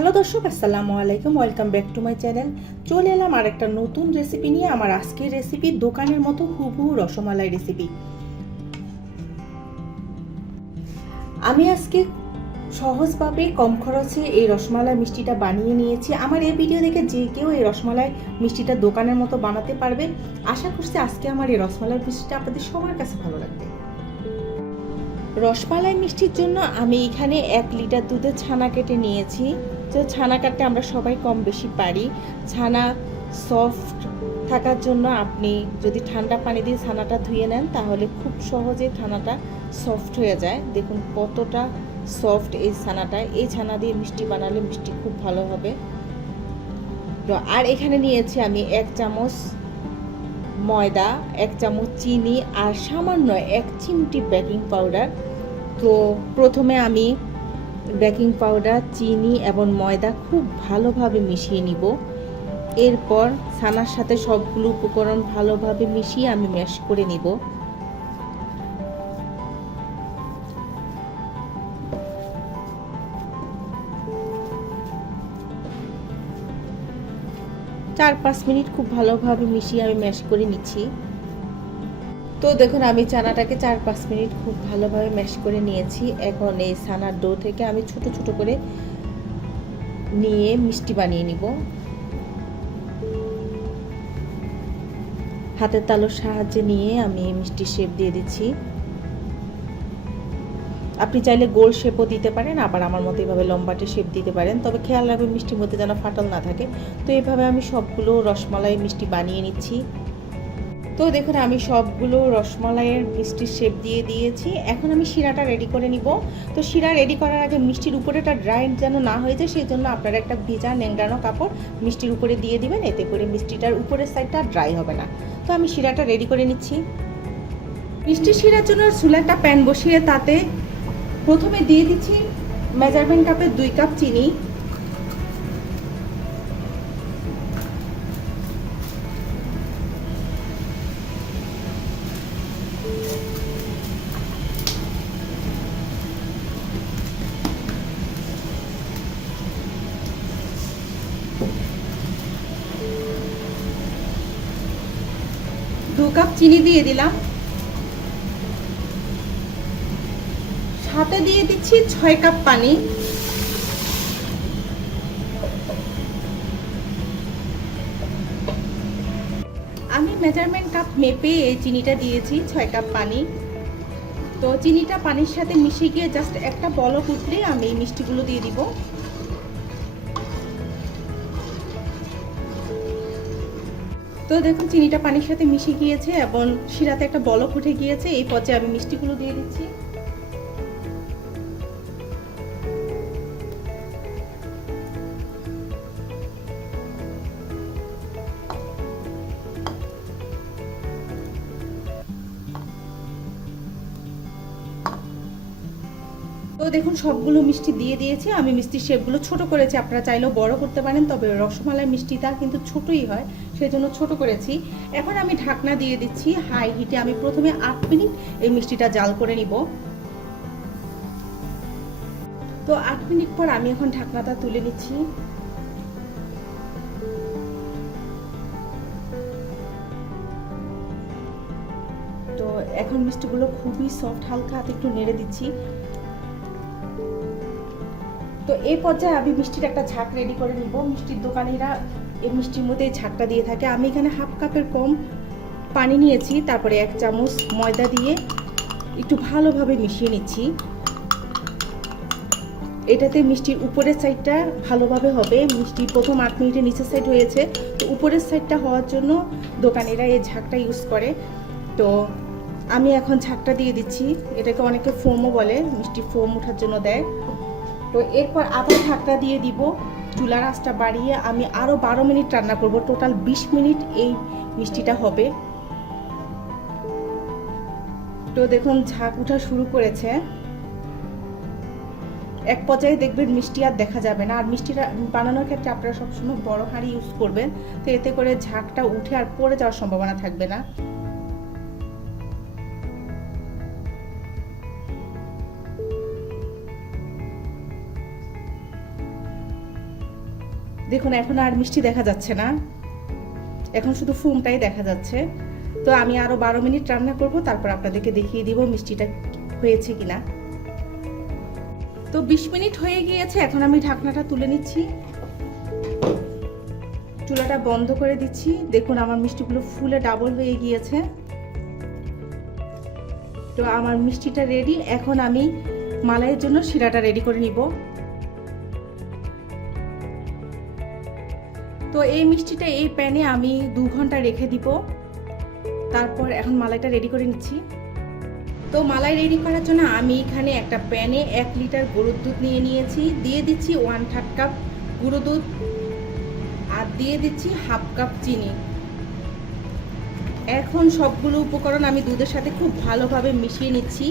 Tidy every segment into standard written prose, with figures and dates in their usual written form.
Hello দর্শক, আসসালামু আলাইকুম। Welcome back to my channel. চলে এলাম আর একটা নতুন রেসিপি নিয়ে। আমার আজকের রেসিপি দোকানের মতো হুবহু রসমালাই রেসিপি। আমি আজকে সহজভাবে কম খরচে এই রসমালাই মিষ্টিটা বানিয়ে নিয়েছি। আমার এই ভিডিও দেখে যে কেউ এই রসমালাই মিষ্টিটা দোকানের মতো বানাতে পারবে। আশা করছি আজকে আমার এই রসমালাই মিষ্টিটা আপনাদের সবার কাছে ভালো লাগবে। রসমালাই মিষ্টির জন্য আমি এখানে 1 লিটার দুধের ছানা কেটে নিয়েছি। তো ছানা কাটতে আমরা সবাই কম বেশি পারি। ছানা সফট থাকার জন্য আপনি যদি ঠান্ডা পানি দিয়ে ছানাটা ধুয়ে নেন তাহলে খুব সহজে ছানাটা সফট হয়ে যায়। দেখুন কতটা সফট এই ছানাটা। এই ছানা দিয়ে মিষ্টি বানালে মিষ্টি খুব ভালো হবে। তো আর এখানে নিয়েছি আমি 1 চামচ ময়দা, 1 চামচ চিনি আর সামান্য 1 চিমটি বেকিং পাউডার। তো প্রথমে আমি বেকিং পাউডার, চিনি এবং ময়দা খুব ভালোভাবে মিশিয়ে নিব। এরপর ছানার সাথে সবগুলো উপকরণ ভালোভাবে মিশিয়ে আমি ম্যাশ করে নিব। চার 5 মিনিট খুব ভালোভাবে মিশিয়ে আমি ম্যাশ করে নিচ্ছি। তো দেখুন আমি চানাটাকে 4-5 মিনিট খুব ভালোভাবে ম্যাশ করে নিয়েছি। এখন এই ছানার ডো থেকে আমি ছোট ছোট করে নিয়ে মিষ্টি বানিয়ে নিব। হাতের তালুর সাহায্যে নিয়ে আমি মিষ্টির শেপ দিয়ে দিচ্ছি। আপনি চাইলে গোল শেপও দিতে পারেন, আবার আমার মতো এইভাবে লম্বাটে শেপ দিতে পারেন। তবে খেয়াল রাখবেন মিষ্টির মধ্যে যেন ফাটল না থাকে। তো এইভাবে আমি সবগুলো রসমালাই মিষ্টি বানিয়ে নিচ্ছি। তো দেখুন আমি সবগুলো রসমালাইয়ের মিষ্টির শেপ দিয়ে দিয়েছি। এখন আমি শিরাটা রেডি করে নিব। তো শিরা রেডি করার আগে মিষ্টির উপরেটা ড্রাই যেন না হয়ে যায়, সেই জন্য আপনারা একটা ভেজা নেংড়ানো কাপড় মিষ্টির উপরে দিয়ে দিবেন। এতে করে মিষ্টিটার উপরের সাইডটা ড্রাই হবে না। তো আমি শিরাটা রেডি করে নিচ্ছি। মিষ্টি শিরার জন্য চুলায় একটা প্যান বসিয়ে তাতে প্রথমে দিয়ে দিচ্ছি মেজারমেন্ট কাপে 2 কাপ চিনি। দু কাপ চিনি দিয়ে দিলাম। সাথে দিয়ে দিচ্ছি 6 কাপ পানি। আমি মেজারমেন্ট কাপ মেপে এই চিনিটা দিয়েছি 6 কাপ পানি। তো চিনিটা পানির সাথে মিশে গিয়ে জাস্ট একটা বলক উঠলে আমি এই মিষ্টিগুলো দিয়ে দিব। তো দেখুন চিনিটা পানির সাথে মিশে গিয়েছে এবং শিরাতে একটা বলক উঠে গিয়েছে। এই পর্যায়ে আমি মিষ্টিগুলো দিয়ে দিচ্ছি। তো দেখুন সবগুলো মিষ্টি দিয়ে দিয়েছি। আমি মিষ্টির শেপগুলো ছোট করেছি, আপনারা চাইলেও বড় করতে পারেন, তবে রসমালাই মিষ্টিটা কিন্তু ছোটই হয়, সেজন্য ছোট করেছি। এখন আমি ঢাকনা দিয়ে দিচ্ছি হাই হিটে। আমি প্রথমে 8 মিনিট এই মিষ্টিটা জাল করে নিব। তো 8 মিনিট পর আমি এখন ঢাকনাটা তুলে নিচ্ছি। তো এখন মিষ্টিগুলো খুবই সফট, হালকা হাতে একটু নেড়ে দিচ্ছি। তো এই পর্যায়ে আমি মিষ্টির একটা ঝাঁক রেডি করে নিব। মিষ্টির দোকানিরা এই মিষ্টির মধ্যে এই ঝাঁকটা দিয়ে থাকে। আমি এখানে হাফ কাপের কম পানি নিয়েছি, তারপরে 1 চামচ ময়দা দিয়ে একটু ভালোভাবে মিশিয়ে নিচ্ছি। এটাতে মিষ্টির উপরের সাইডটা ভালোভাবে হবে। মিষ্টি প্রথম 8 মিনিটে নিচের সাইড হয়েছে, তো উপরের সাইডটা হওয়ার জন্য দোকানিরা এই ঝাঁকটা ইউজ করে। তো আমি এখন ঝাঁকটা দিয়ে দিচ্ছি। এটাকে অনেকে ফোমও বলে, মিষ্টি ফোম ওঠার জন্য দেয়। তো এরপর আবার ঢাকনা দিয়ে দিব। চুলার আঁচটা বাড়িয়ে আমি আরও 12 মিনিট রান্না করব। টোটাল 20 মিনিট এই মিষ্টিটা হবে। তো দেখুন ঝাঁক ওঠা শুরু করেছে। এক পর্যায়ে দেখবেন মিষ্টি আর দেখা যাবে না। আর মিষ্টিটা বানানোর ক্ষেত্রে আপনারা সবসময় বড় হাঁড়ি ইউজ করবেন, তো এতে করে ঝাঁকটা উঠে আর পড়ে যাওয়ার সম্ভাবনা থাকবে না। দেখুন এখন আর মিষ্টি দেখা যাচ্ছে না, এখন শুধু ফোমটাই দেখা যাচ্ছে। তো আমি আরো 12 মিনিট রান্না করব, তারপর আপনাদেরকে দেখিয়ে দিব মিষ্টিটা হয়েছে কিনা। তো 20 মিনিট হয়ে গিয়েছে, এখন আমি ঢাকনাটা তুলে নিচ্ছি, চুলাটা বন্ধ করে দিচ্ছি। দেখুন আমার মিষ্টিগুলো ফুলে ডাবল হয়ে গিয়েছে। তো আমার মিষ্টিটা রেডি। এখন আমি মালাইয়ের জন্য শিরাটা রেডি করে নিব। তো এই মিষ্টিটা এই প্যানে আমি 2 ঘন্টা রেখে দিব, তারপর এখন মালাইটা রেডি করে নিচ্ছি। তো মালাই রেডি করার জন্য আমি এখানে একটা প্যানে 1 লিটার গরুর দুধ নিয়ে নিয়েছি, দিয়ে দিচ্ছি 1/3 কাপ গুঁড়ো দুধ, আর দিয়ে দিচ্ছি 1/2 কাপ চিনি। এখন সবগুলো উপকরণ আমি দুধের সাথে খুব ভালোভাবে মিশিয়ে নিচ্ছি।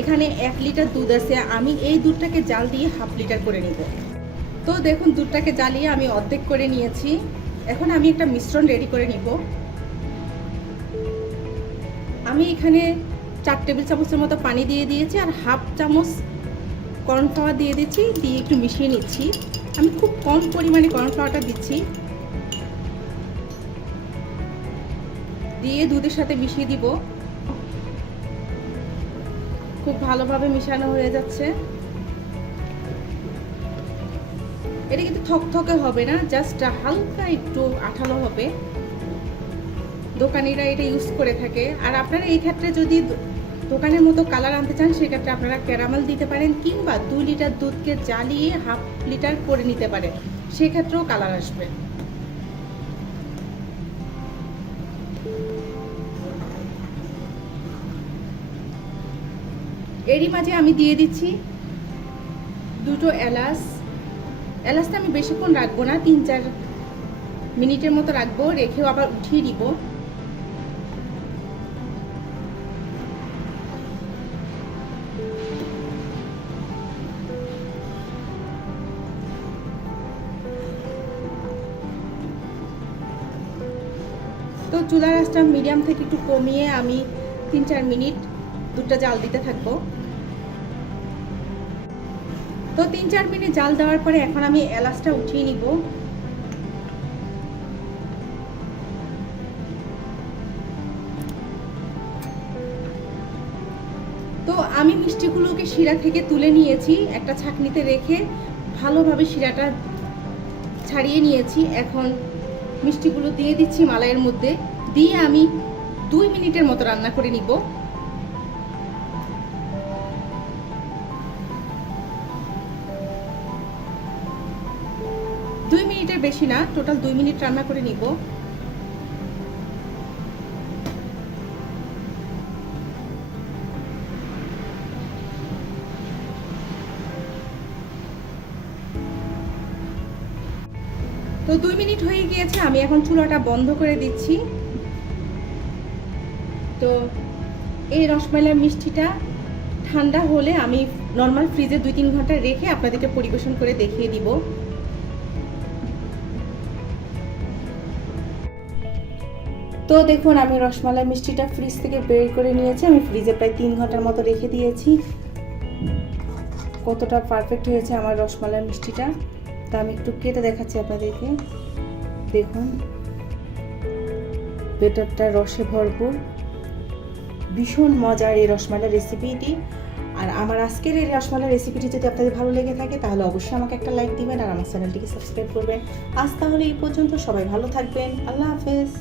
এখানে 1 লিটার দুধ আছে, আমি এই দুধটাকে জাল দিয়ে 1/2 লিটার করে নিব। তো দেখুন দুধটাকে জ্বালিয়ে আমি অর্ধেক করে নিয়েছি। এখন আমি একটা মিশ্রণ রেডি করে নিব। আমি এখানে 4 টেবিল চামচের মতো পানি দিয়ে দিয়েছি, আর 1/2 চামচ কর্নফ্লাওয়ার দিয়ে দিচ্ছি, দিয়ে একটু মিশিয়ে নিচ্ছি। আমি খুব কম পরিমাণে কর্নফ্লাওয়ারটা দিচ্ছি, দিয়ে দুধের সাথে মিশিয়ে দিব। খুব ভালোভাবে মিশানো হয়ে যাচ্ছে। এটা কিন্তু থকথকে হবে না, জাস্ট হালকা একটু আঠালো হবে। দোকানিরা এটা ইউজ করে থাকে। আর আপনারা এই ক্ষেত্রে যদি দোকানের মতো কালার আনতে চান, সেক্ষেত্রে আপনারা ক্যারামেল দিতে পারেন, কিংবা 2 লিটার দুধকে জ্বালিয়ে 1/2 লিটার করে নিতে পারেন, সেক্ষেত্রেও কালার আসবে। এরই মাঝে আমি দিয়ে দিচ্ছি 2টো এলাচ। এলাচটা আমি বেশিক্ষণ রাখবো না, 3-4 মিনিটের মতো রাখবো, রেখেও আবার উঠিয়ে দিব। তো চুলার আঁচটা মিডিয়াম থেকে একটু কমিয়ে আমি 3-4 মিনিট দুধটা জাল দিতে থাকবো। তো 3-4 মিনিট জাল দেওয়ার পরে এখন আমি এলাচটা উঠিয়ে নিব। তো আমি মিষ্টিগুলোকে শিরা থেকে তুলে নিয়েছি, একটা ছাঁকনিতে রেখে ভালোভাবে শিরাটা ছাড়িয়ে নিয়েছি। এখন মিষ্টিগুলো দিয়ে দিচ্ছি মালাইয়ের মধ্যে, দিয়ে আমি 2 মিনিটের মতো রান্না করে নিব। 2 মিনিটের বেশি না, টোটাল 2 মিনিট রান্না করে নিব। তো 2 মিনিট হয়ে গিয়েছে, আমি এখন চুলাটা বন্ধ করে দিচ্ছি। তো এই রসমালাই মিষ্টিটা ঠান্ডা হলে আমি নর্মাল ফ্রিজে 2-3 ঘন্টা রেখে আপনাদেরকে পরিবেশন করে দেখিয়ে দিব। তো দেখুন আমি রসমালাই মিষ্টিটা ফ্রিজ থেকে বের করে নিয়েছি, আমি ফ্রিজে প্রায় 3 ঘন্টার মতো রেখে দিয়েছি। কতটা পারফেক্ট হয়েছে আমার রসমালাই মিষ্টিটা, তা আমি একটু কেটে দেখাচ্ছি আপনাদেরকে। দেখুন ভেতরটা রসে ভরপুর, ভীষণ মজার এই রসমালাই রেসিপিটি। আর আমার আজকের এই রসমালাই রেসিপিটি যদি আপনাদের ভালো লেগে থাকে, তাহলে অবশ্যই আমাকে একটা লাইক দিবেন আর আমার চ্যানেলটিকে সাবস্ক্রাইব করবেন। আজ তাহলে এই পর্যন্ত, সবাই ভালো থাকবেন, আল্লাহ হাফেজ।